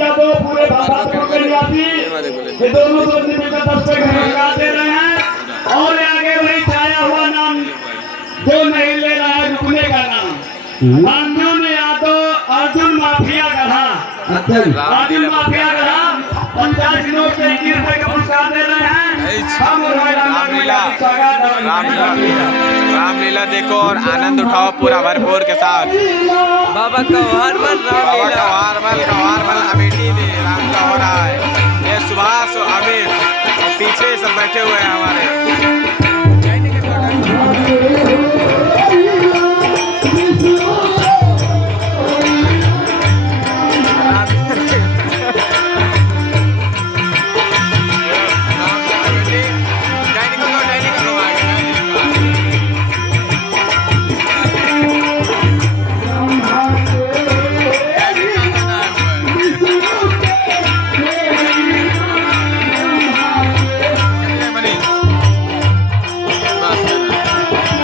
यादव पूरे भागलपुर के निवासी ये दोनों प्रतियोगिता 10 पे पुरस्कार दे रहे हैं और आगे वही छाया हुआ नाम जो नहीं ले रहा है रुकने का नाम अर्जुन यादव अर्जुन माफिया गढ़ा अर्जुन माफिया गढ़ा 50 किलो के 21 रुपए का पुरस्कार दे रहे हैं। हम रामलीला देखो और आनंद उठाओ पूरा भरपूर के साथ। बाबा का वारमल अमेठी में राम का हो रहा है। ये सुभाष और अमित और पीछे सब बैठे हुए हैं हमारे।